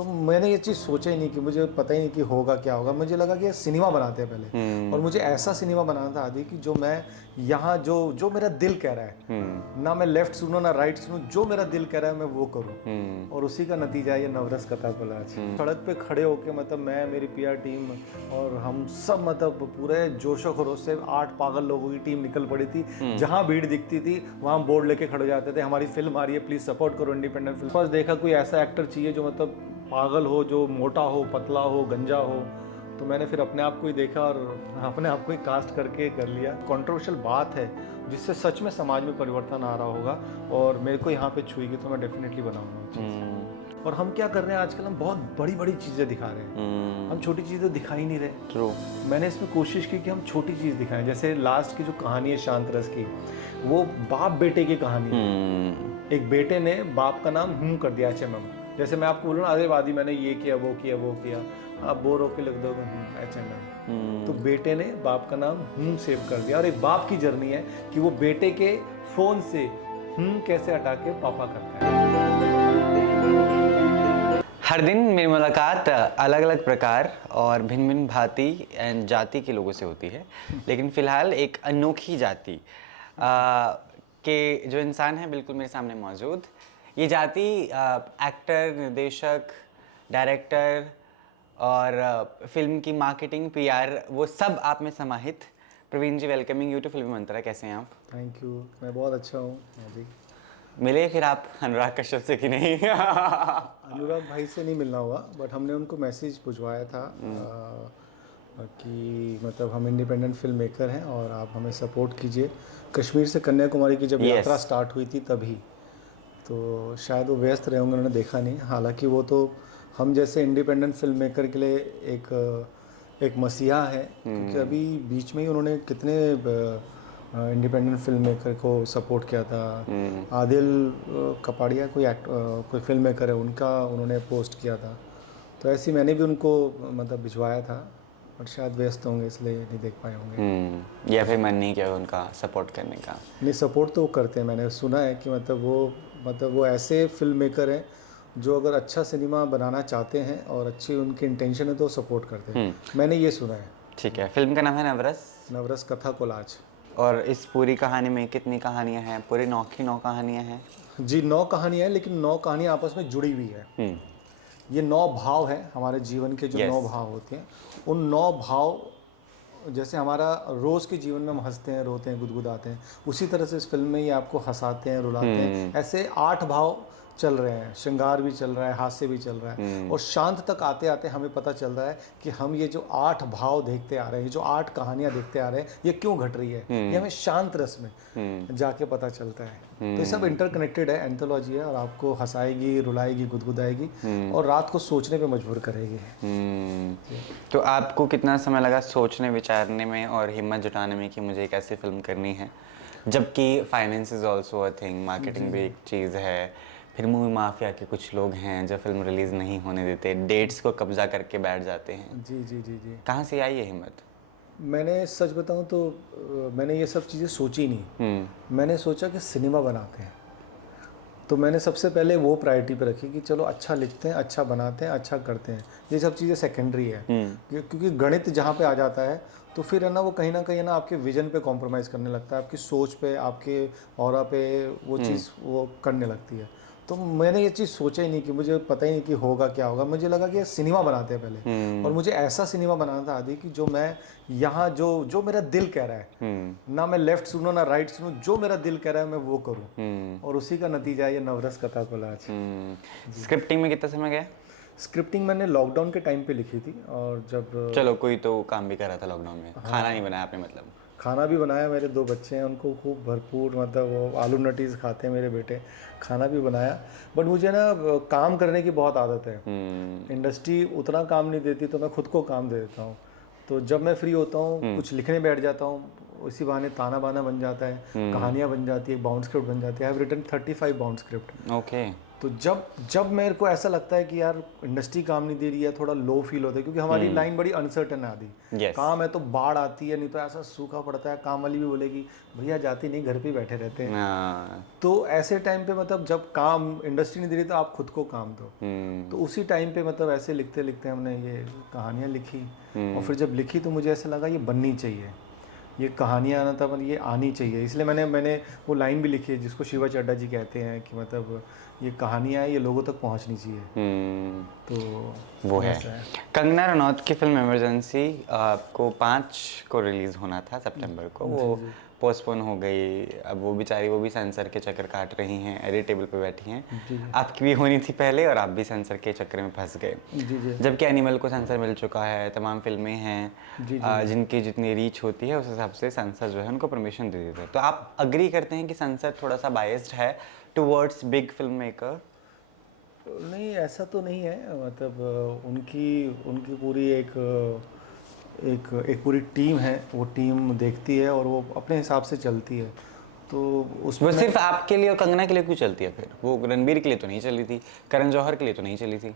तो मैंने ये चीज़ सोचा ही नहीं कि मुझे पता ही नहीं कि होगा क्या होगा। मुझे लगा कि सिनेमा बनाते हैं पहले, और मुझे ऐसा सिनेमा बनाना था आदि कि जो मैं यहाँ जो जो मेरा दिल कह रहा है, ना मैं लेफ्ट सुनूं ना राइट सुनूं, जो मेरा दिल कह रहा है मैं वो करूं। और उसी का नतीजा है ये नवरस कथा कोलाज। सड़क पे खड़े होके मतलब मैं, मेरी पीआर टीम और हम सब मतलब पूरे जोशो खरोश से 8 पागल लोगों की टीम निकल पड़ी थी। जहाँ भीड़ दिखती थी वहाँ बोर्ड लेके खड़े हो जाते थे, हमारी फिल्म आ रही है, प्लीज़ सपोर्ट करो इंडिपेंडेंट फिल्म। बस देखा कोई ऐसा एक्टर चाहिए जो मतलब पागल हो, जो मोटा हो, पतला हो, गंजा हो। तो मैंने फिर अपने आप को ही देखा और अपने आप को ही कास्ट करके कर लिया। कंट्रोवर्शियल बात है जिससे सच में समाज में परिवर्तन आ रहा होगा और मेरे को यहाँ पे छुएगी तो मैं डेफिनेटली बनाऊंगा। और हम क्या कर रहे हैं आजकल, हम बहुत बड़ी बड़ी चीज़ें दिखा रहे हैं, हम छोटी चीज़ें दिखा ही नहीं रहे। ट्रू। मैंने इसमें कोशिश की कि हम छोटी चीज़ दिखाएं। जैसे लास्ट की जो कहानी है शांत रस की, वो बाप बेटे की कहानी है। एक बेटे ने बाप का नाम कर दिया HMM। जैसे मैं आपको बोलूँ ना, अरे वादी मैंने ये किया वो किया वो किया, आप बोर होके लिख दोगे HMM। तो बेटे ने बाप का नाम सेव कर दिया। और एक बाप की जर्नी है कि वो बेटे के फोन से कैसे हटा के पापा करता है। हर दिन मेरी मुलाकात अलग अलग प्रकार और भिन्न भिन्न भांति एंड जाति के लोगों से होती है, लेकिन फ़िलहाल एक अनोखी जाति के जो इंसान हैं बिल्कुल मेरे सामने मौजूद। ये जाति एक्टर, निर्देशक, डायरेक्टर और फिल्म की मार्केटिंग, PR, वो सब आप में समाहित। प्रवीण जी, वेलकमिंग यू टू फिल्मी मंत्रा। कैसे हैं आप? थैंक यू, मैं बहुत अच्छा हूँ जी। मिले फिर आप अनुराग कश्यप से कि नहीं? अनुराग भाई से नहीं मिलना हुआ, बट हमने उनको मैसेज भिजवाया था कि मतलब हम इंडिपेंडेंट फिल्म मेकर हैं और आप हमें सपोर्ट कीजिए। कश्मीर से कन्याकुमारी की जब यात्रा स्टार्ट हुई थी तभी, तो शायद वो व्यस्त रहे होंगे, उन्होंने देखा नहीं। हालांकि वो तो हम जैसे इंडिपेंडेंट फिल्म मेकर के लिए एक मसीहा है, क्योंकि अभी बीच में ही उन्होंने कितने इंडिपेंडेंट फिल्म मेकर को सपोर्ट किया था। आदिल कपाड़िया कोई फिल्म मेकर है, उनका उन्होंने पोस्ट किया था। तो ऐसे मैंने भी उनको मतलब भिजवाया था, बट शायद व्यस्त होंगे इसलिए नहीं देख पाए होंगे। या फिर मन नहीं किया उनका सपोर्ट करने का? नहीं, सपोर्ट तो वो करते हैं। मैंने सुना है कि मतलब वो ऐसे फिल्म मेकर हैं जो अगर अच्छा सिनेमा बनाना चाहते हैं और अच्छी उनकी इंटेंशन है तो सपोर्ट करते हैं। मैंने ये सुना है। ठीक है। फिल्म का नाम है नवरस। नवरस कथा कोलाज। और इस पूरी कहानी में कितनी कहानियां हैं? पूरी 9 की 9 कहानियां हैं जी। 9 कहानियाँ हैं, लेकिन 9 कहानियाँ आपस में जुड़ी हुई है। ये 9 भाव है हमारे जीवन के, जो 9 भाव होते हैं। उन 9 भाव, जैसे हमारा रोज़ के जीवन में हम हंसते हैं, रोते हैं, गुदगुदाते हैं, उसी तरह से इस फिल्म में ये आपको हंसाते हैं, रुलाते हैं। ऐसे 8 भाव चल रहे हैं। श्रृंगार भी चल रहा है, हास्य भी चल रहा है, और शांत तक आते आते हमें पता चल रहा है कि हम ये जो 8 भाव देखते आ रहे हैं, जो 8 कहानियाँ देखते आ रहे हैं, ये क्यों घट रही है, ये हमें शांत रस में जाके पता चलता है। तो ये सब इंटरकनेक्टेड है, एंथोलॉजी है, और आपको हंसाएगी, रुलाएगी, गुदगुदाएगी और रात को सोचने पे मजबूर करेगी। तो आपको कितना समय लगा सोचने विचारने में और हिम्मत जुटाने में कि मुझे एक ऐसी फिल्म करनी है, जबकि finance is also a thing, marketing भी एक चीज़ है, फिर मूवी माफिया के कुछ लोग हैं जो फिल्म रिलीज़ नहीं होने देते, डेट्स को कब्जा करके बैठ जाते हैं। जी जी जी जी। कहाँ से आई ये हिम्मत? मैंने सच बताऊं तो मैंने ये सब चीज़ें सोची नहीं। मैंने सोचा कि सिनेमा बनाते हैं, तो मैंने सबसे पहले वो प्रायोरिटी पे रखी कि चलो अच्छा लिखते हैं, अच्छा बनाते हैं, अच्छा करते हैं। ये सब चीज़ें सेकेंडरी है, क्योंकि गणित जहाँ पे आ जाता है तो फिर है ना, वो कहीं ना कहीं ना आपके विजन पे कॉम्प्रोमाइज़ करने लगता है, आपकी सोच पे, आपके ऑरा पे वो चीज़ वो करने लगती है। तो मैंने ये चीज़ सोचा ही नहीं कि मुझे पता ही नहीं कि होगा क्या होगा। मुझे लगा कि सिनेमा बनाते हैं पहले, और मुझे ऐसा सिनेमा बनाना था आदि कि जो मैं यहाँ जो मेरा दिल कह रहा है, ना मैं लेफ्ट सुनूं ना राइट सुनूं, जो मेरा दिल कह रहा है मैं वो करूँ। और उसी का नतीजा है ये नवरस कथा कोलाज। स्क्रिप्टिंग में कितना समय गया? स्क्रिप्टिंग मैंने लॉकडाउन के टाइम पे लिखी थी, और जब चलो कोई तो काम भी कर रहा था लॉकडाउन में। खाना नहीं बनाया आपने मतलब? खाना भी बनाया। मेरे 2 बच्चे हैं, उनको खूब भरपूर मतलब वो आलू नटीज़ खाते हैं मेरे बेटे। खाना भी बनाया, बट मुझे ना काम करने की बहुत आदत है। इंडस्ट्री उतना काम नहीं देती तो मैं खुद को काम दे देता हूँ। तो जब मैं फ्री होता हूँ कुछ लिखने बैठ जाता हूँ, उसी बहाने ताना बाना बन जाता है, कहानियाँ बन जाती है, बाउंड स्क्रिप्ट बन जाती है। I have written 35 bound script. Okay. तो जब जब मेरे को ऐसा लगता है कि यार इंडस्ट्री काम नहीं दे रही है, थोड़ा लो फील होता है, क्योंकि हमारी लाइन बड़ी अनसर्टन है आदि। Yes. काम है तो बाढ़ आती है, नहीं तो ऐसा सूखा पड़ता है, काम वाली भी बोलेगी भैया जाती नहीं, घर पे ही बैठे रहते हैं। हाँ। तो ऐसे टाइम पे मतलब जब काम इंडस्ट्री नहीं दे रही तो आप खुद को काम दो। तो उसी टाइम पे मतलब ऐसे लिखते लिखते हमने ये कहानियाँ लिखी, और फिर जब लिखी तो मुझे ऐसा लगा ये बननी चाहिए, ये कहानियाँ ना तब ये आनी चाहिए। इसलिए मैंने वो लाइन भी लिखी है जिसको शिवा चड्डा जी कहते हैं कि मतलब ये कहानियाँ ये लोगों तक पहुँचनी चाहिए। तो वो है। कंगना रनौत की फिल्म इमरजेंसी आपको 5 को रिलीज होना था सितंबर को, वो पोस्टपोन हो गई। अब वो बेचारी वो भी सेंसर के चक्कर काट रही हैं, एडिट टेबल पे बैठी हैं। आपकी भी होनी थी पहले और आप भी सेंसर के चक्कर में फंस गए। जबकि एनिमल को सेंसर मिल चुका है, तमाम फिल्में हैं जिनकी जितनी रीच होती है उस हिसाब से सेंसर जो है उनको परमिशन दे देते हैं। तो आप अग्री करते हैं कि सेंसर थोड़ा सा बायस्ड है टुवर्ड्स बिग फिल्म मेकर? नहीं, ऐसा तो नहीं है। मतलब उनकी पूरी एक पूरी टीम है, वो टीम देखती है और वो अपने हिसाब से चलती है। तो उसमें वो सिर्फ आपके लिए और कंगना के लिए क्यों चलती है फिर? वो रणबीर के लिए तो नहीं चली थी, करण जौहर के लिए तो नहीं चली थी।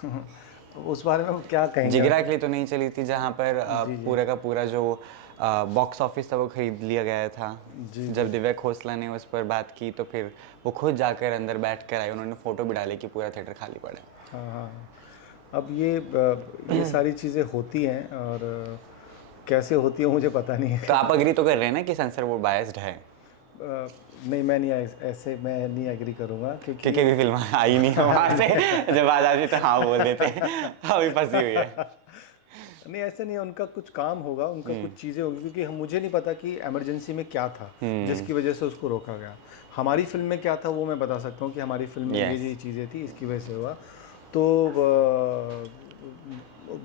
तो उस बारे में क्या कहेंगे? जिगरा के लिए तो नहीं चली थी, जहाँ पर पूरा का पूरा जो बॉक्स ऑफिस था वो खरीद लिया गया था। जब दिव्या खोसला ने उस पर बात की तो फिर वो खुद जाकर अंदर बैठ कर आए, उन्होंने फोटो भी डाली कि पूरा थिएटर खाली पड़ा है। हाँ। अब ये सारी चीज़ें होती हैं और कैसे होती है मुझे पता नहीं है। तो आप अग्री तो कर रहे हैं ना कि सेंसर बोर्ड बायस्ड है? नहीं, मैं नहीं ऐसे मैं नहीं एग्री करूँगा, क्योंकि भी फिल्म आई नहीं है वहाँ से, जब आ जाती तो हाँ बोल देते हैं अभी फंसी हुई है। नहीं, ऐसे नहीं है, उनका कुछ काम होगा, उनका कुछ चीज़ें होगी, क्योंकि मुझे नहीं पता कि इमरजेंसी में क्या था जिसकी वजह से उसको रोका गया। हमारी फिल्म में क्या था वो मैं बता सकता हूँ कि हमारी फिल्म में ये चीज़ें थी, इसकी वजह से हुआ। तो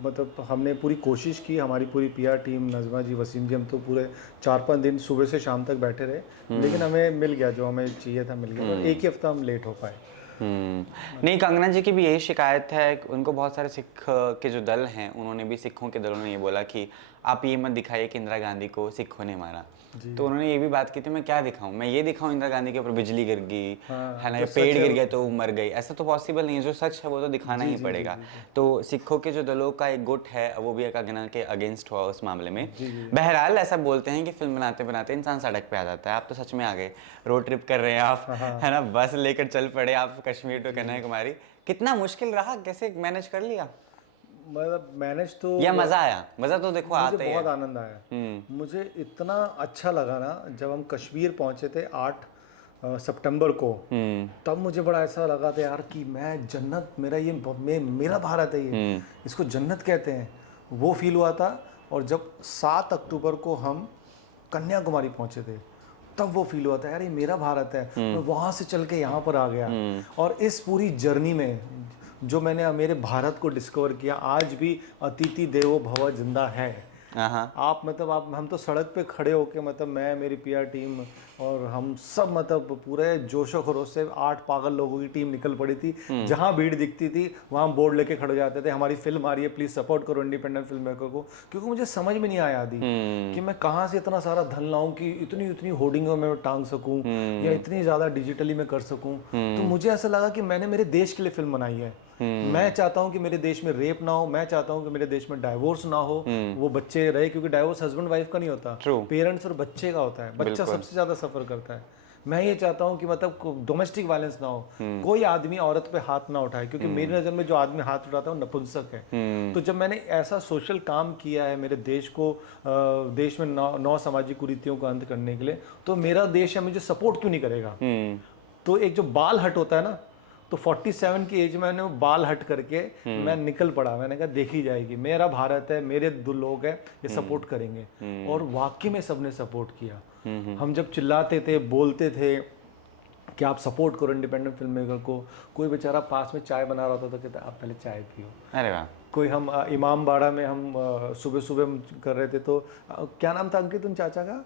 मतलब हमने पूरी कोशिश की, हमारी पूरी पीआर टीम, नज़मा जी, वसीम जी, हम तो पूरे 4-5 दिन सुबह से शाम तक बैठे रहे, लेकिन हमें मिल गया जो हमें चाहिए था, मिल गया। और एक ही हफ्ता हम लेट हो पाए। नहीं, कंगना जी की भी यही शिकायत है। उनको बहुत सारे सिख के जो दल हैं उन्होंने भी, सिखों के दलों ने ये बोला कि आप ये मत दिखाइए कि इंदिरा गांधी को सिखों ने मारा। तो उन्होंने ये भी बात की थी, मैं क्या दिखाऊं, मैं ये दिखाऊं इंदिरा गांधी के ऊपर बिजली गिर गई है ना, पेड़ गिर गया तो मर गई, ऐसा तो पॉसिबल नहीं है। जो सच है वो तो दिखाना ही पड़ेगा। तो सिखों के जो दलों का एक गुट है वो भी कंगना के अगेंस्ट हुआ उस मामले में। बहरहाल ऐसा बोलते हैं कि फिल्म बनाते बनाते इंसान सड़क पे आ जाता है। आप तो सच में आ गए, रोड ट्रिप कर रहे हैं आप, है ना, बस लेकर चल पड़े आप कश्मीर टू कन्याकुमारी। कितना मुश्किल रहा, कैसे मैनेज कर लिया? मतलब मैनेज तो, या मजा आया? मजा तो देखो आते मुझे बहुत आनंद आया। मुझे इतना अच्छा लगा ना जब हम कश्मीर पहुंचे थे 8 सितंबर को, तब मुझे बड़ा ऐसा लगा था यार कि मैं जन्नत, मेरा भारत है ये, इसको जन्नत कहते हैं, वो फील हुआ था। और जब 7 अक्टूबर को हम कन्याकुमारी पहुंचे थे तब वो फील हुआ था यार ये मेरा भारत है। मैं वहाँ से चल के यहाँ पर आ गया, और इस पूरी जर्नी में जो मैंने मेरे भारत को डिस्कवर किया, आज भी अतिथि देवो भव जिंदा है। आप मतलब हम तो सड़क पे खड़े होके, मतलब मैं, मेरी पीआर टीम और हम सब मतलब पूरे जोशो खरोश से 8 पागल लोगों की टीम निकल पड़ी थी। जहां भीड़ दिखती थी वहां बोर्ड लेके खड़े हो जाते थे, हमारी फिल्म आ रही है, प्लीज सपोर्ट करो इंडिपेंडेंट फिल्म मेकर को। क्योंकि मुझे समझ में नहीं आया आदि कि मैं कहाँ से इतना सारा धन लाऊं कि इतनी होर्डिंगों में टांग सकूं या इतनी ज्यादा डिजिटली में कर सकूं। तो मुझे ऐसा लगा कि मैंने मेरे देश के लिए फिल्म बनाई है। मैं चाहता हूं कि मेरे देश में रेप ना हो, मैं चाहता हूं कि मेरे देश में डाइवोर्स ना हो, वो बच्चे रहे, क्योंकि डाइवोर्स हस्बैंड वाइफ का नहीं होता, पेरेंट्स और बच्चे का होता है। बच्चा सबसे ज्यादा सफर करता है। मैं ये चाहता हूं कि मतलब डोमेस्टिक वायलेंस ना हो, कोई आदमी औरत पे हाथ ना उठाए, क्योंकि मेरी नजर में जो आदमी हाथ उठाता है वो नपुंसक है। तो जब मैंने ऐसा सोशल काम किया है मेरे देश को, देश में 9 सामाजिक कुरीतियों का अंत करने के लिए, तो मेरा देश है, मुझे सपोर्ट क्यों नहीं करेगा? तो एक जो बाल हट होता है ना, तो 47 की एज में मैंने बाल हट करके मैं निकल पड़ा। मैंने कहा देखी जाएगी, मेरा भारत है, मेरे 2 लोग हैं, ये सपोर्ट करेंगे। और वाकई में सबने सपोर्ट किया। हम जब चिल्लाते थे, बोलते थे कि आप सपोर्ट करो इंडिपेंडेंट फिल्म मेकर को, कोई बेचारा पास में चाय बना रहा था तो कहता आप पहले चाय पियो। अरे वाह। कोई हम इमाम बाड़ा में हम सुबह सुबह कर रहे थे, तो क्या नाम था अंकित उन चाचा का?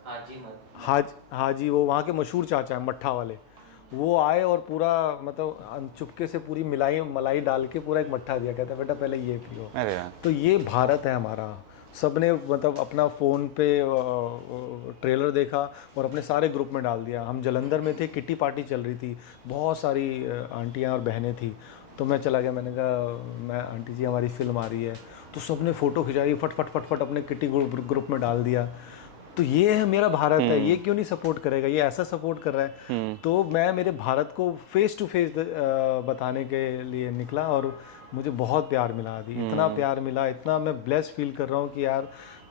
हाजी, वो वहाँ के मशहूर चाचा है मट्ठा वाले। वो आए और पूरा मतलब चुपके से पूरी मलाई डाल के पूरा एक मट्ठा दिया, कहता बेटा पहले ये पियो। अरे वाह। तो ये भारत है हमारा, सबने मतलब अपना फ़ोन पे ट्रेलर देखा और अपने सारे ग्रुप में डाल दिया। हम जलंधर में थे, किट्टी पार्टी चल रही थी, बहुत सारी आंटियाँ और बहनें थी। तो मैं चला गया, मैंने कहा मैं आंटी जी हमारी फ़िल्म आ रही है। तो सबने फ़ोटो खिंचाई, फट फट फट फट अपने किट्टी ग्रुप में डाल दिया। तो ये है मेरा भारत है, ये क्यों नहीं सपोर्ट करेगा, ये ऐसा सपोर्ट कर रहा है। तो मैं मेरे भारत को फेस टू फेस बताने के लिए निकला और मुझे बहुत प्यार मिला आदि, इतना प्यार मिला, इतना मैं ब्लेस फील कर रहा हूँ कि यार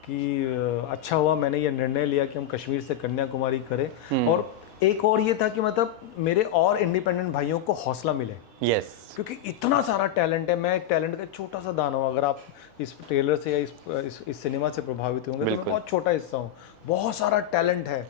कि अच्छा हुआ मैंने ये निर्णय लिया कि हम कश्मीर से कन्याकुमारी करें। और एक और ये था कि मतलब मेरे और इंडिपेंडेंट भाइयों को हौसला मिले, यस, क्योंकि इतना सारा टैलेंट है। मैं एक टैलेंट का छोटा सा दाना हूँ, अगर आप इस ट्रेलर से या इस सिनेमा से प्रभावित होंगे तो मैं बहुत छोटा हिस्सा हूँ। बहुत सारा टैलेंट है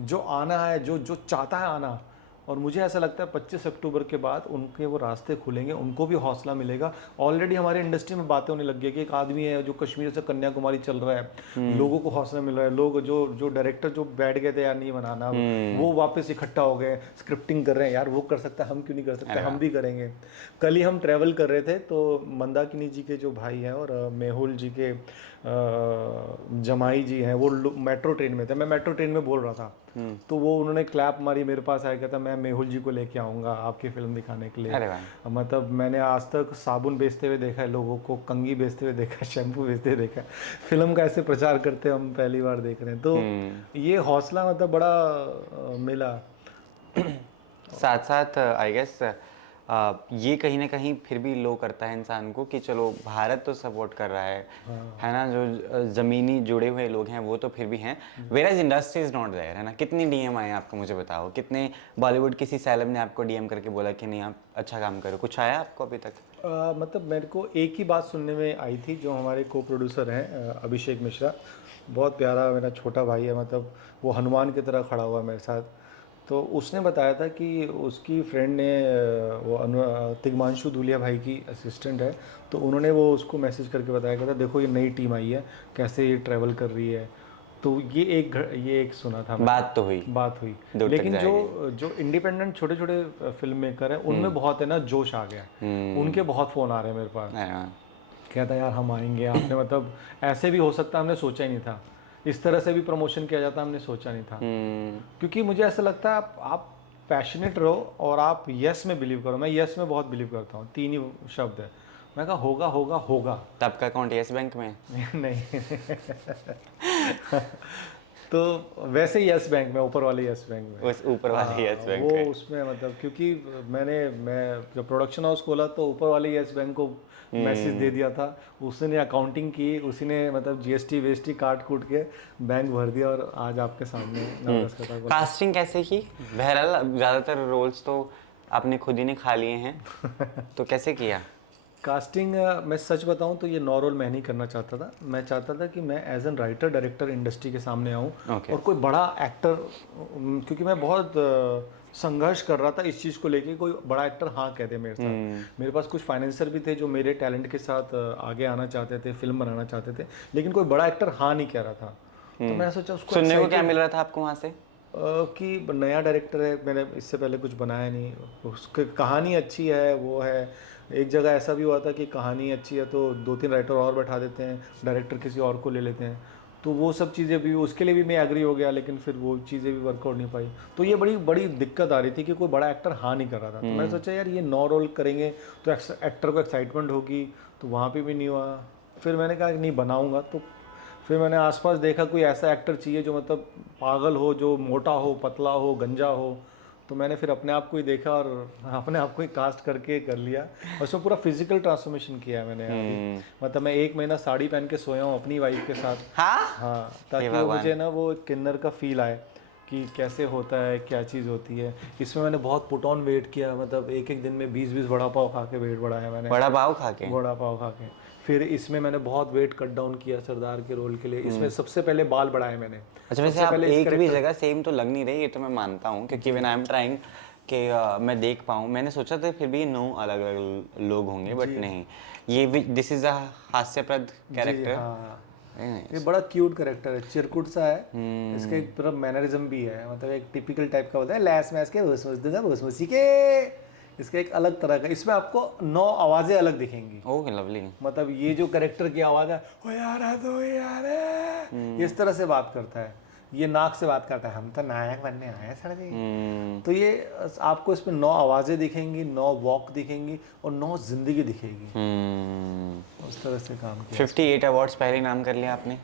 जो आना है, जो जो चाहता है आना। और मुझे ऐसा लगता है 25 अक्टूबर के बाद उनके वो रास्ते खुलेंगे, उनको भी हौसला मिलेगा। ऑलरेडी हमारे इंडस्ट्री में बातें होने लग गई कि एक आदमी है जो कश्मीर से कन्याकुमारी चल रहा है, लोगों को हौसला मिल रहा है। लोग जो डायरेक्टर जो बैठ गए थे यार नहीं बनाना, वो वापस इकट्ठा हो गए, स्क्रिप्टिंग कर रहे हैं, यार वो कर सकता है हम क्यों नहीं कर सकते, हम भी करेंगे। कल ही हम ट्रैवल कर रहे थे तो मंदाकिनी जी के जो भाई हैं और मेहुल जी के जमाई जी हैं, वो मेट्रो ट्रेन में थे, मैं मेट्रो ट्रेन में बोल रहा था। तो वो उन्होंने क्लैप मारी, मेरे पास आया, कहता मैं मेहुल जी को लेके आऊँगा आपकी फिल्म दिखाने के लिए। अरे वाह, मतलब मैंने आज तक साबुन बेचते हुए देखा है लोगों को, कंघी बेचते हुए देखा है, शैम्पू बेचते हुए देखा है, फिल्म का ऐसे प्रचार करते हम पहली बार देख रहे हैं। तो ये हौसला मतलब बड़ा मिला। साथ साथ आई गेस ये कहीं ना कहीं फिर भी लो करता है इंसान को कि चलो भारत तो सपोर्ट कर रहा है ना, जो ज़मीनी जुड़े हुए लोग हैं वो तो फिर भी हैं, where industry is not there, है ना। कितनी डीएम आए आपको, मुझे बताओ, कितने बॉलीवुड किसी सेलेब ने आपको डीएम करके बोला कि नहीं आप अच्छा काम करो, कुछ आया आपको अभी तक? मतलब मेरे को एक ही बात सुनने में आई थी, जो हमारे को प्रोड्यूसर हैं अभिषेक मिश्रा, बहुत प्यारा मेरा छोटा भाई है, मतलब वो हनुमान की तरह खड़ा हुआ मेरे साथ। तो उसने बताया था कि उसकी फ्रेंड ने तिग्मांशु धूलिया भाई की असिस्टेंट है, तो उन्होंने वो उसको मैसेज करके बताया, कहता देखो ये नई टीम आई है, कैसे ये ट्रैवल कर रही है। तो ये एक सुना था मैंने। बात तो हुई, बात हुई, दूर तक लेकिन जाएगी। जो इंडिपेंडेंट छोटे छोटे फिल्म मेकर हैं उनमें बहुत है ना जोश आ गया। उनके बहुत फ़ोन आ रहे हैं मेरे पास, हाँ, कहता यार हम आएंगे, आपने मतलब ऐसे भी हो सकता हमने सोचा ही नहीं था, इस तरह से भी प्रमोशन किया जाता हमने सोचा नहीं था। क्योंकि मुझे ऐसा लगता है आप पैशनेट रहो और आप यस में बिलीव करो। मैं यस में बहुत बिलीव करता हूँ, 3 ही शब्द है, मैं कहा होगा होगा होगा। तब का अकाउंट यस बैंक में नहीं तो वैसे ही यस बैंक में, ऊपर वाले यस बैंक में, उस ऊपर वाले यस बैंक वो में। उसमें मतलब क्योंकि मैं जब प्रोडक्शन हाउस खोला तो ऊपर वाले यस बैंक को मैसेज दे दिया था, उसी ने अकाउंटिंग की, उसी ने मतलब जीएसटी वेएसटी काट कूट के बैंक भर दिया और आज आपके सामने नवरस कथा को। कास्टिंग कैसे की? बहरहाल ज़्यादातर रोल्स तो आपने खुद ही ने खा लिए हैं, तो कैसे किया? कास्टिंग मैं सच बताऊं तो ये नौ रोल मैं नहीं करना चाहता था। मैं चाहता था कि मैं as an writer director industry के सामने आऊं और कोई बड़ा एक्टर, क्योंकि मैं बहुत संघर्ष कर रहा था इस चीज़ को लेके, कोई बड़ा एक्टर हाँ कह दे मेरे साथ। मेरे पास कुछ फाइनेंसर भी थे जो मेरे टैलेंट के साथ आगे आना चाहते थे, फिल्म बनाना चाहते थे, लेकिन कोई बड़ा एक्टर हाँ नहीं कह रहा था। तो मैंने सोचा उसको सुनने को क्या मिल रहा था आपको वहाँ से? कि नया डायरेक्टर है, मैंने इससे पहले कुछ बनाया नहीं, उसकी कहानी अच्छी है, वो है। एक जगह ऐसा भी हुआ था कि कहानी अच्छी है तो 2-3 राइटर और बैठा देते हैं, डायरेक्टर किसी और को ले लेते हैं, तो वो सब चीज़ें भी, उसके लिए भी मैं एग्री हो गया, लेकिन फिर वो चीज़ें भी वर्कआउट नहीं पाई। तो ये बड़ी बड़ी दिक्कत आ रही थी कि कोई बड़ा एक्टर हाँ नहीं कर रहा था। तो मैंने सोचा यार ये 9 रोल करेंगे तो एक्टर को एक्साइटमेंट होगी, तो वहाँ पर भी नहीं हुआ। फिर मैंने कहा कि नहीं बनाऊँगा, तो फिर मैंने आसपास देखा कोई ऐसा एक्टर चाहिए जो मतलब पागल हो, जो मोटा हो, पतला हो, गंजा हो। तो मैंने फिर अपने आप को ही देखा और अपने आप को ही कास्ट करके कर लिया, और उसमें पूरा फिजिकल ट्रांसफॉर्मेशन किया है मैंने अभी। मतलब मैं 1 महीना साड़ी पहन के सोया हूँ अपनी वाइफ के साथ। हाँ, ताकि वो मुझे ना वो किन्नर का फील आए कि कैसे होता है, क्या चीज़ होती है। इसमें मैंने बहुत पुट ऑन वेट किया, मतलब एक दिन में 20-20 वड़ा पाव खा के वेट बढ़ाया मैंने। वड़ा पाव खा के? फिर इसमें मैंने बहुत वेट कट डाउन किया सरदार के रोल के लिए। इसमें सबसे पहले बाल बढ़ाए मैंने। अच्छा, वैसे आप एक भी जगह सेम तो लग नहीं रही, ये तो मैं मानता हूँ, क्योंकि व्हेन आई एम ट्राइंग कि मैं देख पाऊँ, मैंने सोचा था फिर भी 9 अलग अलग लोग होंगे, बट नहीं, ये दिस इज अ हास्यप्रद कैरेक्टर। हाँ, ये बड़ा क्यूट कैरेक्टर है, चिरकुट सा है। इसका एक पूरा मैनरिज्म भी है, मतलब एक टिपिकल टाइप का होता है, लैस मैस के भूस दूंगा भूस के, इसका एक अलग तरह का, इसमें आपको 9 आवाज़ें अलग दिखेंगी। ओह लवली। मतलब ये जो करेक्टर की आवाज़ है, ओ यार है तो यार है, इस तरह से बात करता है, ये नाक से बात करता है, हम तो नायक बनने आए हैं सर जी। तो ये आपको इसमें 9 आवाज़ें दिखेंगी, 9 वॉक दिखेंगी और 9 जिंदगी दिखेगी। उस तरह से काम किया। 58 अवार्ड्स पहले नाम कर लिया आपने।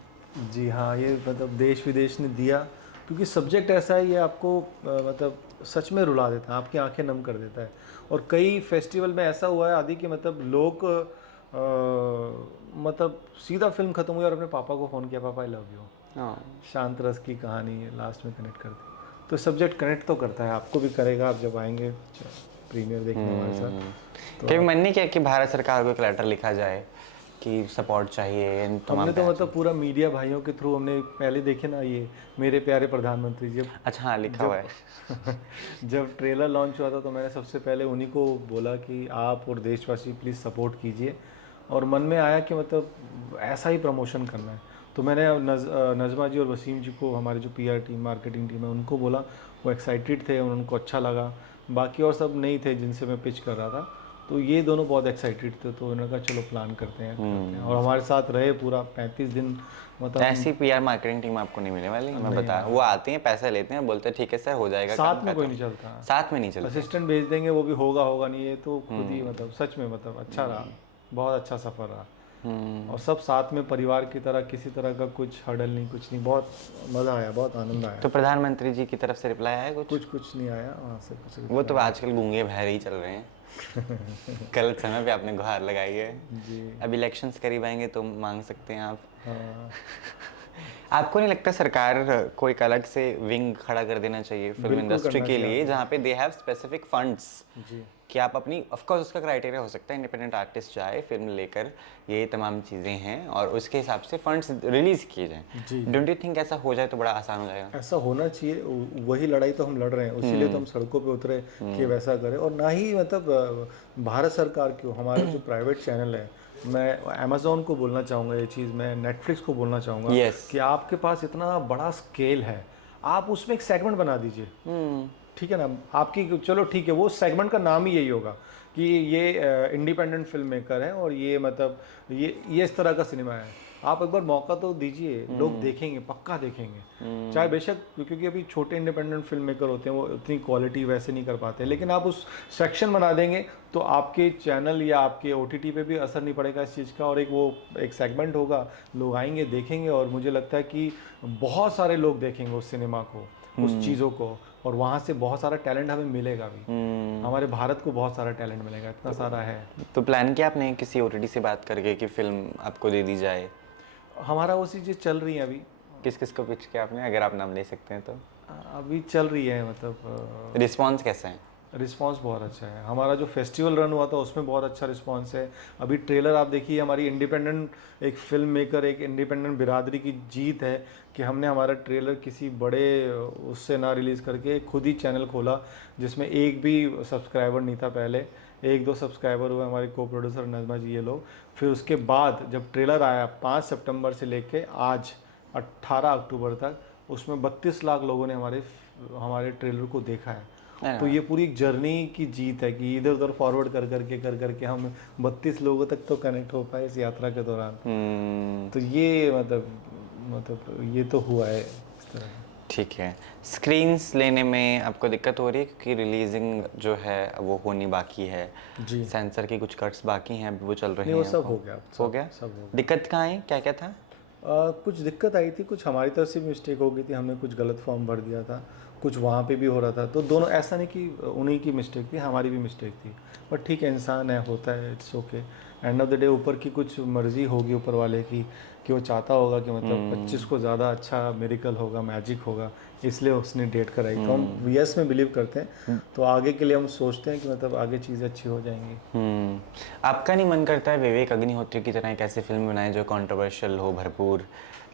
जी हाँ, ये मतलब देश विदेश ने दिया, क्योंकि सब्जेक्ट ऐसा है, ये आपको मतलब सच में रुला देता है, आपकी आंखें नम कर देता है। और कई फेस्टिवल में ऐसा हुआ है आदि कि मतलब लोग मतलब सीधा फिल्म खत्म हुई और अपने पापा को फ़ोन किया, पापा आई लव यू। शांत रस की कहानी है, लास्ट में कनेक्ट कर दी। तो सब्जेक्ट कनेक्ट तो करता है, आपको भी करेगा, आप जब आएंगे प्रीमियर देखने हमारे साथ। कभी मन नहीं किया कि भारत सरकार को एक लेटर लिखा जाए कि सपोर्ट चाहिए हमने तो मतलब पूरा मीडिया भाइयों के थ्रू हमने पहले देखे ना, ये मेरे प्यारे प्रधानमंत्री जी, अच्छा हाँ लिखा हुआ है। जब ट्रेलर लॉन्च हुआ था तो मैंने सबसे पहले उन्हीं को बोला कि आप और देशवासी प्लीज़ सपोर्ट कीजिए, और मन में आया कि मतलब ऐसा ही प्रमोशन करना है। तो मैंने नज़मा जी और वसीम जी को, हमारे जो PR टीम, मार्केटिंग टीम है, उनको बोला, वो एक्साइटेड थे और उनको अच्छा लगा। बाकी और सब नहीं थे जिनसे मैं पिच कर रहा था, तो ये दोनों बहुत एक्साइटेड थे, तो उन्होंने कहा चलो प्लान करते हैं। और हमारे साथ रहे पूरा 35 दिन। मतलब ऐसी PR मार्केटिंग टीम आपको नहीं मिलने वाली, मैं बता, वो आती हैं, पैसे लेते हैं, बोलते हैं ठीक है सर हो जाएगा, साथ में कोई नहीं चलता, साथ में नहीं चलता, असिस्टेंट भेज देंगे, वो भी होगा होगा नहीं, ये तो खुद ही मतलब सच में मतलब अच्छा रहा, बहुत अच्छा सफ़र रहा। और सब साथ में परिवार की तरह, किसी तरह का कुछ हर्डल नहीं, कुछ नहीं, बहुत मज़ा आया, बहुत आनंद आया। तो प्रधानमंत्री जी की तरफ से रिप्लाई आया कुछ नहीं आया वहाँ से, कुछ वो तो आजकल गूंगे बहरे ही चल रहे हैं। गलत समय पे आपने गुहार लगाई है जी। अब इलेक्शंस करीब आएंगे तो मांग सकते हैं आप। हाँ। आपको नहीं लगता सरकार को एक अलग से विंग खड़ा कर देना चाहिए फिल्म इंडस्ट्री के लिए, जहाँ पे दे हैव स्पेसिफिक फंड्स जी। कि आप अपनी, ऑफ कोर्स उसका क्राइटेरिया हो सकता है इंडिपेंडेंट आर्टिस्ट जाए फिल्म लेकर, ये तमाम चीज़ें हैं, और उसके हिसाब से फंड्स रिलीज किए जाएं। डोंट यू थिंक ऐसा हो जाए तो बड़ा आसान हो जाएगा? ऐसा होना चाहिए, वही लड़ाई तो हम लड़ रहे हैं, उसीलिए तो हम सड़कों पे उतरे कि वैसा करें। और ना ही मतलब भारत सरकार क्यों, हमारे जो प्राइवेट चैनल है, मैं अमेज़ॉन को बोलना चाहूँगा ये चीज़, मैं नेटफ्लिक्स को बोलना चाहूँगा कि आपके पास इतना बड़ा स्केल है, आप उसमें एक सेगमेंट बना दीजिए, ठीक है ना, आपकी, चलो ठीक है, वो सेगमेंट का नाम ही यही होगा कि ये इंडिपेंडेंट फिल्म मेकर है और ये मतलब ये इस तरह का सिनेमा है। आप एक बार मौका तो दीजिए, लोग देखेंगे, पक्का देखेंगे। चाहे बेशक, क्योंकि अभी छोटे इंडिपेंडेंट फिल्म मेकर होते हैं, वो उतनी क्वालिटी वैसे नहीं कर पाते, लेकिन आप उस सेक्शन बना देंगे तो आपके चैनल या आपके OTT पे भी असर नहीं पड़ेगा इस चीज़ का, और एक सेगमेंट होगा, लोग आएंगे देखेंगे, और मुझे लगता है कि बहुत सारे लोग देखेंगे उस सिनेमा को, उस चीज़ों को, और वहाँ से बहुत सारा टैलेंट हमें मिलेगा भी। हमारे भारत को बहुत सारा टैलेंट मिलेगा, इतना सारा है। तो प्लान किया आपने किसी OTT से बात करके कि फिल्म आपको दे दी जाए? हमारा वो चीज़ें चल रही हैं अभी। किस किस को पिच किया आपने, अगर आप नाम ले सकते हैं तो? अभी चल रही है, मतलब रिस्पॉन्स कैसा है? रिस्पांस बहुत अच्छा है। हमारा जो फेस्टिवल रन हुआ था उसमें बहुत अच्छा रिस्पांस है। अभी ट्रेलर आप देखिए, हमारी इंडिपेंडेंट एक फिल्म मेकर, एक इंडिपेंडेंट बिरादरी की जीत है कि हमने हमारा ट्रेलर किसी बड़े उससे ना रिलीज़ करके खुद ही चैनल खोला, जिसमें एक भी सब्सक्राइबर नहीं था पहले, 1-2 सब्सक्राइबर हुए, हमारे को प्रोड्यूसर नज़मा जी ये लोग। फिर उसके बाद जब ट्रेलर आया 5 सितंबर से लेके आज 18 अक्टूबर तक, उसमें 32 लाख लोगों ने हमारे ट्रेलर को देखा है। तो ये पूरी एक जर्नी की जीत है कि इधर उधर फॉरवर्ड कर करके हम 32 लोगों तक तो कनेक्ट हो पाए इस यात्रा के दौरान। तो ये मतलब ये तो हुआ है इस तरह। ठीक है। स्क्रीन्स लेने में आपको दिक्कत हो रही है क्योंकि रिलीजिंग जो है वो होनी बाकी है जी। सेंसर के कुछ कट्स बाकी हैं, वो चल रहे हैं। वो सब हो गया, हो गया। दिक्कत कहाँ आई, क्या क्या था? कुछ दिक्कत आई थी, कुछ हमारी तरफ से मिस्टेक हो गई थी, हमने कुछ गलत फॉर्म भर दिया था, कुछ वहाँ पे भी हो रहा था। तो दोनों, ऐसा नहीं कि उन्हीं की मिस्टेक थी, हमारी भी मिस्टेक थी, बट ठीक है, इंसान है, होता है, it's okay. End of the day ऊपर की कुछ मर्जी होगी ऊपर वाले की, कि वो चाहता होगा कि मतलब 25 को ज़्यादा अच्छा मेरिकल होगा, मैजिक होगा, इसलिए उसने डेट कराई। तो हम VS में बिलीव करते हैं, तो आगे के लिए हम सोचते हैं कि मतलब आगे चीज़ें अच्छी हो जाएंगी। आपका नहीं मन करता है विवेक अग्निहोत्री की तरह एक ऐसी फिल्म बनाए जो कंट्रोवर्शियल हो, भरपूर,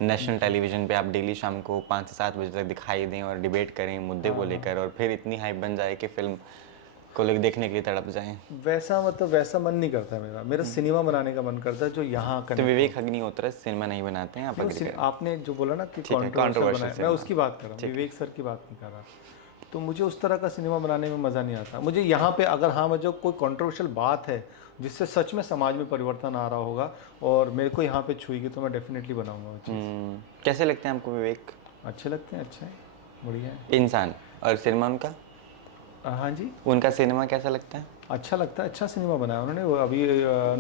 नेशनल टेलीविजन पे आप डेली शाम को 5 से 7 बजे तक दिखाई दें और डिबेट करें मुद्दे को लेकर, और फिर इतनी हाइप बन जाए कि फिल्म को लोग देखने के लिए तड़प जाएं? वैसा मन नहीं करता मेरा सिनेमा बनाने का मन करता है जो यहाँ तो विवेक अग्निहोत्री सिनेमा नहीं बनाते हैं आप? आपने जो बोला ना कि कंट्रोवर्शियल बनाया, मैं उसकी बात कर रहा हूँ, विवेक सर की बात नहीं कर रहा। तो मुझे उस तरह का सिनेमा बनाने में मज़ा नहीं आता। मुझे यहाँ पे अगर हाँ मुझे कोई कंट्रोवर्शियल बात है जिससे सच में समाज में परिवर्तन आ रहा होगा और मेरे को यहाँ पे छुएगी तो मैं डेफिनेटली बनाऊंगा वो चीज़। कैसे लगते हैं आपको विवेक? अच्छे लगते हैं, अच्छा है, बढ़िया है। इंसान और सिनेमा उनका, हाँ जी, उनका सिनेमा कैसा लगता है? अच्छा लगता है, अच्छा सिनेमा बनाया उन्होंने। वो अभी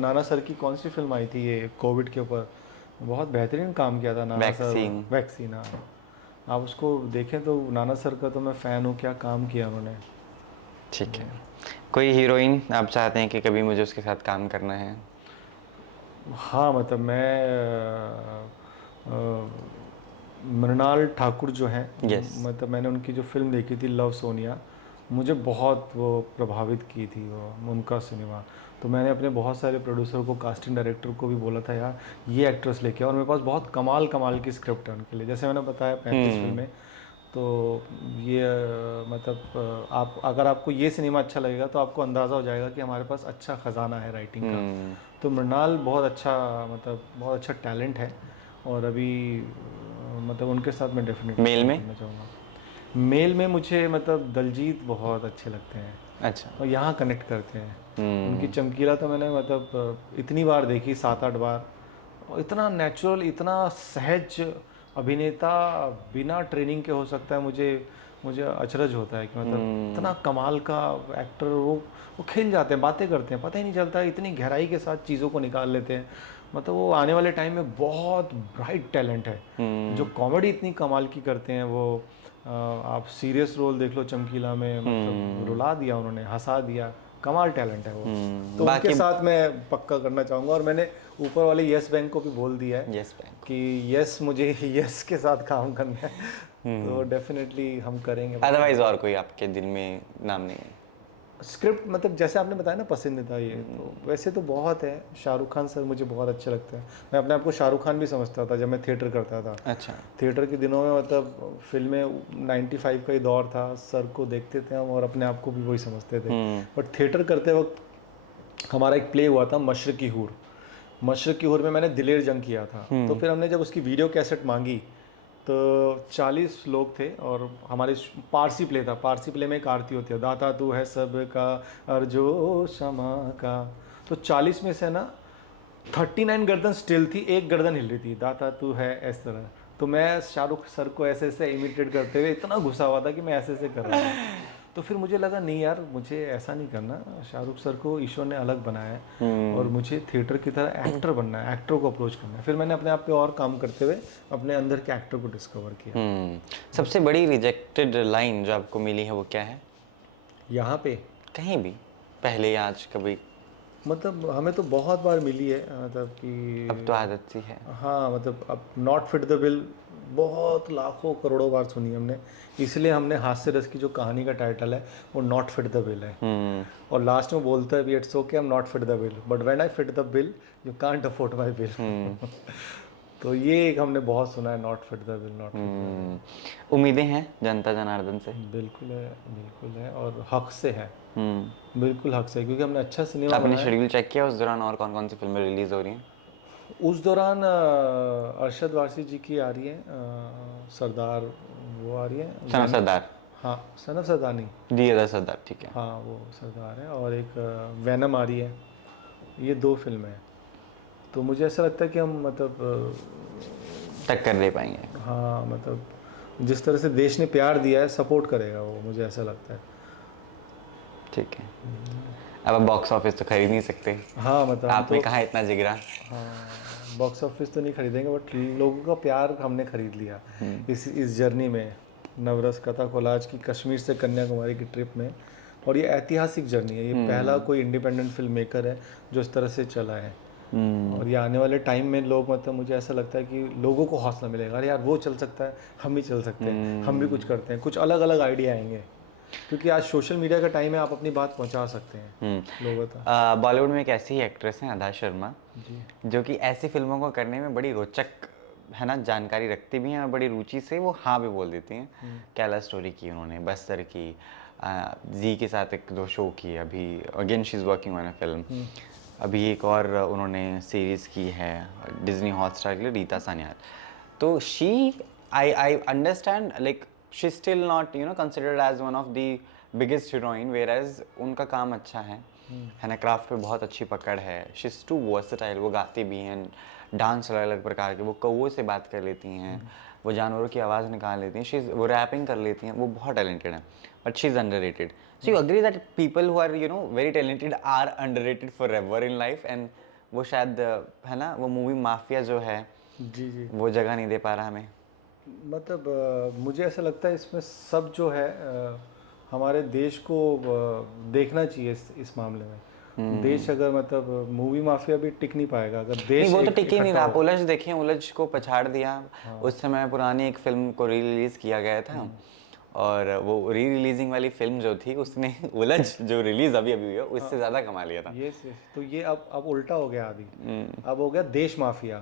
नाना सर की कौन सी फिल्म आई थी ये कोविड के ऊपर, बहुत बेहतरीन काम किया था नाना सर। वैक्सीन। वैक्सीन, हाँ। आप उसको देखें तो नाना सर का तो मैं फ़ैन हूँ, क्या काम किया उन्होंने। ठीक है, कोई हीरोइन आप चाहते हैं कि कभी मुझे उसके साथ काम करना है? हाँ मतलब मैं मृणाल ठाकुर जो हैं, Yes. मतलब मैंने उनकी जो फिल्म देखी थी लव सोनिया, मुझे बहुत वो प्रभावित की थी वो उनका सिनेमा। तो मैंने अपने बहुत सारे प्रोड्यूसर को, कास्टिंग डायरेक्टर को भी बोला था यार ये एक्ट्रेस लेके आओ, और मेरे पास बहुत कमाल कमाल की स्क्रिप्ट है उनके लिए, जैसे मैंने बताया 35 फिल्में। तो ये मतलब आप अगर आपको ये सिनेमा अच्छा लगेगा तो आपको अंदाज़ा हो जाएगा कि हमारे पास अच्छा ख़जाना है राइटिंग का। तो मृणाल बहुत अच्छा, मतलब बहुत अच्छा टैलेंट है। और अभी मतलब उनके साथ मैं डेफिनेटली मेल में? करना चाहूँगा। मेल में मुझे मतलब दलजीत बहुत अच्छे लगते हैं अच्छा। और यहाँ कनेक्ट करते हैं। उनकी चमकीला तो मैंने मतलब इतनी बार देखी, 7-8 बार, और इतना नेचुरल, इतना सहज अभिनेता बिना ट्रेनिंग के हो सकता है। मुझे मुझे अचरज होता है कि मतलब इतना कमाल का एक्टर, वो खिल जाते हैं, बातें करते हैं, पता ही नहीं चलता है, इतनी गहराई के साथ चीज़ों को निकाल लेते हैं। मतलब वो आने वाले टाइम में बहुत ब्राइट टैलेंट है। जो कॉमेडी इतनी कमाल की करते हैं वो, आप सीरियस रोल देख लो चमकीला में, मतलब रुला दिया उन्होंने, हंसा दिया, कमाल टैलेंट है वो। तो उनके साथ मैं पक्का करना चाहूँगा। और मैंने ऊपर वाले यस बैंक को भी बोल दिया है यस बैंक। कि यस, मुझे यस के साथ काम करना है। तो डेफिनेटली हम करेंगे। अदरवाइज और कोई आपके दिल में नाम नहीं है? स्क्रिप्ट मतलब जैसे आपने बताया ना पसंदीदा, ये तो वैसे तो बहुत है। शाहरुख खान सर मुझे बहुत अच्छे लगते हैं। मैं अपने आप को शाहरुख खान भी समझता था जब मैं थिएटर करता था। अच्छा। थिएटर के दिनों में मतलब फिल्में 95 का ही दौर था, सर को देखते थे हम और अपने आप को भी वही समझते थे। बट थिएटर करते वक्त हमारा एक प्ले हुआ था मशरकी हूर। मशरकी हूर में मैंने दिलेर जंग किया था। तो फिर हमने जब उसकी वीडियो कैसेट मांगी तो 40 लोग थे और हमारे पारसी प्ले था। पारसी प्ले में एक आरती होती है, दाता तू है सबका अर्जो क्षमा का। तो 40 में से ना 39 गर्दन स्टिल थी, एक गर्दन हिल रही थी, दाता तू है, इस तरह। तो मैं शाहरुख सर को ऐसे ऐसे इमिटेट करते हुए इतना गुस्सा हुआ था कि मैं ऐसे ऐसे कर रहा था। तो फिर मुझे लगा नहीं यार, मुझे ऐसा नहीं करना, शाहरुख सर को ईश्वर ने अलग बनाया है और मुझे थिएटर की तरह एक्टर बनना है, एक्टर को अप्रोच करना है। फिर मैंने अपने आप पे और काम करते हुए अपने अंदर के एक्टर को डिस्कवर किया। सबसे बड़ी रिजेक्टेड लाइन जो आपको मिली है वो क्या है? यहाँ पे कहीं भी, पहले या आज कभी? मतलब हमें तो बहुत बार मिली है, मतलब कि अब तो आदत सी है। हाँ मतलब अब नॉट फिट द बिल बहुत लाखों करोड़ों बार सुनी हमने। इसलिए हमने हास्य रस की जो कहानी का टाइटल है वो नॉट फिट द बिल है। और लास्ट में बोलता है भी it's okay, I am not fit the bill, but when I fit the bill you can't afford my bill. तो ये एक हमने बहुत सुना है, not fit the bill, not fit the bill. उम्मीदें हैं जनता जनार्दन से? बिल्कुल है, बिल्कुल है, और हक से है। बिल्कुल हक से, क्योंकि हमने अच्छा सिनेमा आपने बनाया। शेड्यूल चेक किया उस दौरान और कौन कौन सी फिल्में रिलीज हो रही हैं? उस दौरान अरशद वारसी जी की आ रही है, सरदार, वो आ रही है सन ऑफ सरदार। हाँ, सन ऑफ सरदार नहीं, दी अदर सरदार, ठीक है। हाँ वो सरदार है, और एक वैनम आ रही है। ये 2 फिल्में हैं। तो मुझे ऐसा लगता है कि हम मतलब टक्कर दे पाएंगे। हाँ मतलब जिस तरह से देश ने प्यार दिया है, सपोर्ट करेगा वो, मुझे ऐसा लगता है। ठीक है। अब आप बॉक्स ऑफिस तो खरीद नहीं सकते। हाँ मतलब आपने तो कहा इतना जिगरा। हाँ, बॉक्स ऑफिस तो नहीं खरीदेंगे, बट लोगों का प्यार हमने खरीद लिया इस जर्नी में, नवरस कथा कोलाज की कश्मीर से कन्याकुमारी की ट्रिप में। और ये ऐतिहासिक जर्नी है, ये पहला कोई इंडिपेंडेंट फिल्म मेकर है जो इस तरह से चला है। और ये आने वाले टाइम में लोग, मतलब मुझे ऐसा लगता है कि लोगों को हौसला मिलेगा, अरे यार वो चल सकता है, हम भी चल सकते हैं, हम भी कुछ करते हैं, कुछ अलग अलग आइडिया आएंगे। क्योंकि आज सोशल मीडिया का टाइम है, आप अपनी बात पहुंचा सकते हैं लोगों तक। बॉलीवुड में एक ऐसी ही एक्ट्रेस हैं अदा शर्मा, जी, जो कि ऐसी फिल्मों को करने में बड़ी रोचक है ना, जानकारी रखती भी हैं और बड़ी रुचि से वो हाँ भी बोल देती हैं। कैला स्टोरी की उन्होंने, बस्तर की, जी के साथ 1-2 शो किए, अभी again she is working on a film. अभी एक और उन्होंने सीरीज़ की है डिज्नी हॉटस्टार के लिए, रीता सान्याल। तो she, I understand, like she still not considered as one of the biggest heroine, whereas उनका काम अच्छा है ना, क्राफ्ट पे बहुत अच्छी पकड़ है। शी इज़ टू वर्सेटाइल, वो गाती भी हैं, डांस अलग अलग प्रकार के, वो कौवों से बात कर लेती हैं, वो जानवरों की आवाज़ निकाल लेती हैं, वो रैपिंग कर लेती हैं, वो बहुत टैलेंटेड है, but she is underrated. So you agree that people who are very talented are underrated forever in life, and वो शायद है ना, वो मूवी माफिया जो है जी जी। वो जगह नहीं दे पा रहा हमें। मतलब मुझे ऐसा लगता है इसमें सब जो है हमारे देश को देखना चाहिए इस मामले में। देश अगर मतलब मूवी माफिया भी टिक नहीं पाएगा अगर देश नहीं, वो तो एक टिक ही नहीं इकट्ठा रहा। हो। उलझ देखें, उलझ को पछाड़ दिया। उस समय पुरानी एक फिल्म को री रिलीज़ किया गया था, और वो री रिलीजिंग वाली फिल्म जो थी उसने उलझ जो रिलीज अभी अभी हुई है उससे ज़्यादा कमा लिया था। ये तो ये अब उल्टा हो गया आदि। अब हो गया देश माफिया।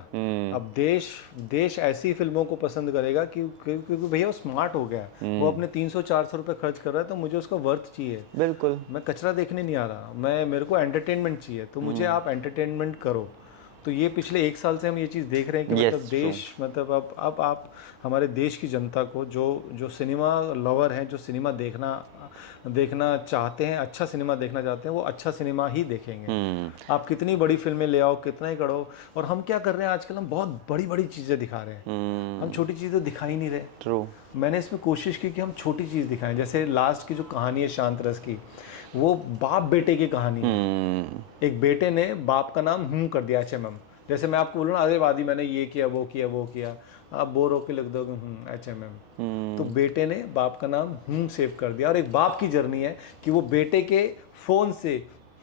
अब देश ऐसी फिल्मों को पसंद करेगा क्योंकि भैया वो स्मार्ट हो गया, वो अपने 300-400 रुपये खर्च कर रहा है तो मुझे उसका वर्थ चाहिए। बिल्कुल। मैं कचरा देखने नहीं आ रहा, मेरे को एंटरटेनमेंट चाहिए, तो मुझे आप एंटरटेनमेंट करो। तो ये पिछले 1 साल से हम ये चीज़ देख रहे हैं कि Yes, मतलब देश मतलब अब आप हमारे देश की जनता को जो सिनेमा लवर हैं, जो सिनेमा देखना चाहते हैं, अच्छा सिनेमा देखना चाहते हैं, वो अच्छा सिनेमा ही देखेंगे। आप कितनी बड़ी फिल्में ले आओ, कितना ही करो, और हम क्या कर रहे हैं आजकल, हम बहुत बड़ी बड़ी चीज़ें दिखा रहे हैं। हम छोटी चीज़ें दिखा ही नहीं रहे। ट्रू। मैंने इसमें कोशिश की कि हम छोटी चीज़ दिखाएं। जैसे लास्ट की जो कहानी है शांत रस की, वो बाप बेटे की कहानी है। एक बेटे ने बाप का नाम कर दिया HMM। जैसे मैं आपको बोलूँ ना, अरे वादी मैंने ये किया वो किया वो किया, आप बोर होकर लिख दोगे HMM। तो बेटे ने बाप का नाम सेव कर दिया, और एक बाप की जर्नी है कि वो बेटे के फ़ोन से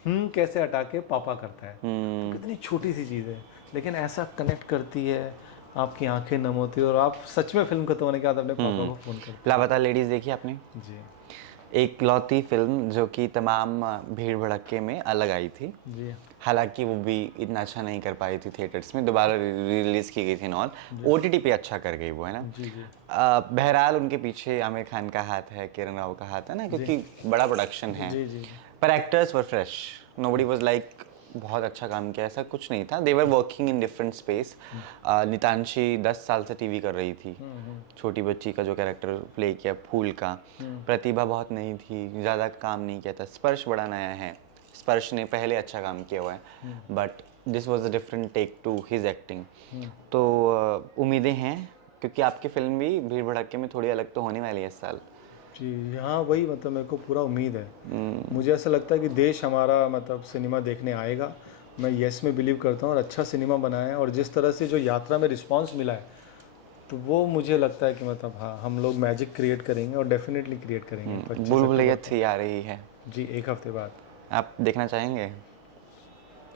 कैसे हटा के पापा करता है। तो कितनी छोटी सी चीज़ है, लेकिन ऐसा कनेक्ट करती है, आपकी आंखें नम होती है, और आप सच में फिल्म खत्म होने के बाद अपने पापा को फ़ोन करते लापता लेडीज़ देखी आपने? जी एक लौती फिल्म जो कि तमाम भीड़ भड़क्के में अलग आई थी। जी। हालांकि वो भी इतना अच्छा नहीं कर पाई थी थिएटर्स में, दोबारा रिलीज की गई थी नॉन, OTT पे अच्छा कर गई वो, है ना। जी जी। बहरहाल उनके पीछे आमिर खान का हाथ है, किरण राव का हाथ है ना, क्योंकि बड़ा प्रोडक्शन है। जी जी। पर actors were fresh, nobody was like बहुत अच्छा काम किया, ऐसा कुछ नहीं था। They were working in different space. Nitanshi 10 साल से टीवी कर रही थी, छोटी बच्ची का जो कैरेक्टर प्ले किया फूल का। प्रतिभा बहुत नई थी, ज़्यादा काम नहीं किया था। स्पर्श बड़ा नया है, स्पर्श ने पहले अच्छा काम किया हुआ है, but this was a different take to his acting. तो उम्मीदें हैं, क्योंकि आपकी फिल्म भी भीड़ भड़क्के में थोड़ी अलग तो होने वाली है इस साल। जी हाँ, वही मतलब मेरे को पूरा उम्मीद है। मुझे ऐसा लगता है कि देश हमारा मतलब सिनेमा देखने आएगा। मैं यस में बिलीव करता हूँ, और अच्छा सिनेमा बनाए, और जिस तरह से जो यात्रा में रिस्पांस मिला है, तो वो मुझे लगता है कि मतलब हाँ, हम लोग मैजिक क्रिएट करेंगे, और डेफिनेटली क्रिएट करेंगे। 25 भूल भुलैया अक्टूबर 3 आ रही है जी, 1 हफ्ते बाद। आप देखना चाहेंगे?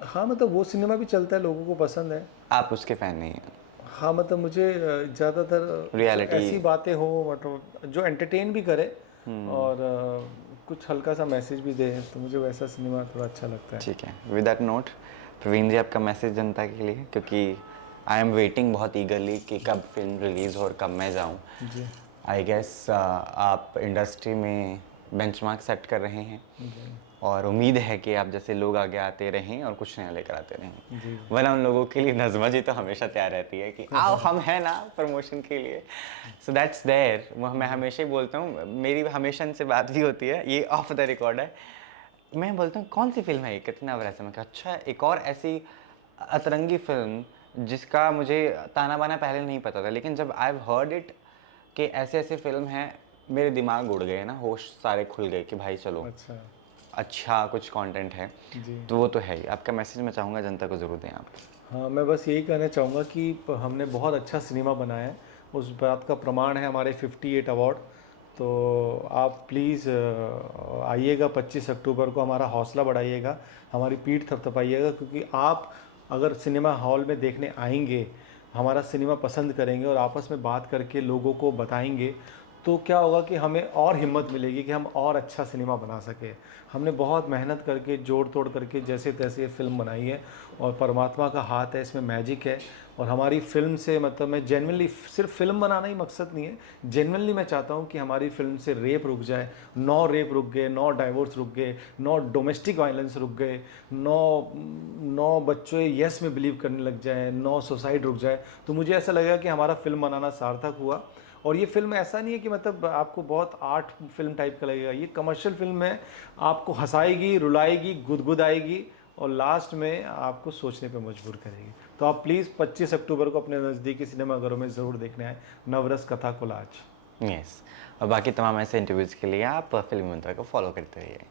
हाँ मतलब वो सिनेमा भी चलता है, लोगों को पसंद है। आप उसके फैन नहीं हैं? हाँ मतलब मुझे ज़्यादातर Reality। ऐसी बातें हो मतलब जो एंटरटेन भी करे, और कुछ हल्का सा मैसेज भी दे, तो मुझे वैसा सिनेमा थोड़ा अच्छा लगता है। ठीक है, विद दैट नोट प्रवीण जी, आपका मैसेज जनता के लिए, क्योंकि आई एम वेटिंग बहुत ईगरली कि कब फिल्म रिलीज़ हो और कब मैं जाऊँ। जी आई गेस आप इंडस्ट्री में बेंचमार्क सेट कर रहे हैं, और उम्मीद है कि आप जैसे लोग आगे आते रहें और कुछ नया लेकर आते रहें। जी। वरना उन लोगों के लिए नज़मा जी तो हमेशा तैयार रहती है कि आओ हम हैं ना प्रमोशन के लिए। So that's there. वो मैं हमेशा ही बोलता हूँ, मेरी हमेशा इनसे बात भी होती है, ये ऑफ द रिकॉर्ड है। मैं बोलता हूँ कौन सी फिल्म है ये, कितना वैसे मैं कहा अच्छा एक और ऐसी अतरंगी फिल्म जिसका मुझे ताना बाना पहले नहीं पता था, लेकिन जब आई हैव हर्ड इट कि ऐसे ऐसे फिल्म हैं, मेरे दिमाग उड़ गए ना, होश सारे खुल गए कि भाई चलो अच्छा कुछ कंटेंट है। जी। तो वो तो है ही। आपका मैसेज मैं चाहूँगा जनता को ज़रूर दें आप। हाँ, मैं बस यही कहना चाहूँगा कि हमने बहुत अच्छा सिनेमा बनाया है, उस बात का प्रमाण है हमारे 58 अवार्ड। तो आप प्लीज़ आइएगा 25 अक्टूबर को, हमारा हौसला बढ़ाइएगा, हमारी पीठ थपथपाइएगा, क्योंकि आप अगर सिनेमा हॉल में देखने आएंगे, हमारा सिनेमा पसंद करेंगे, और आपस में बात करके लोगों को बताएंगे, तो क्या होगा कि हमें और हिम्मत मिलेगी कि हम और अच्छा सिनेमा बना सके। हमने बहुत मेहनत करके, जोड़ तोड़ करके जैसे तैसे ये फिल्म बनाई है, और परमात्मा का हाथ है इसमें, मैजिक है। और हमारी फिल्म से मतलब मैं जेन्युइनली, सिर्फ फिल्म बनाना ही मकसद नहीं है, जेन्युइनली मैं चाहता हूँ कि हमारी फिल्म से रेप रुक जाए। 9 रेप रुक गए, 9 डाइवोर्स रुक गए, 9 डोमेस्टिक वायलेंस रुक गए, 9 बच्चे यस में बिलीव करने लग जाए, 9 सुसाइड रुक जाए। तो मुझे ऐसा लगेगा कि हमारा फिल्म बनाना सार्थक हुआ, और ये फिल्म ऐसा नहीं है कि मतलब आपको बहुत आर्ट फिल्म टाइप का लगेगा, ये कमर्शियल फिल्म है, आपको हंसाएगी, रुलाएगी, गुदगुदाएगी और लास्ट में आपको सोचने पे मजबूर करेगी। तो आप प्लीज़ 25 अक्टूबर को अपने नज़दीकी सिनेमाघरों में ज़रूर देखने आए नवरस कथा कोलाज। यस, और बाकी तमाम ऐसे इंटरव्यूज़ के लिए आप फिल्म मंत्रा को फॉलो करते रहिए।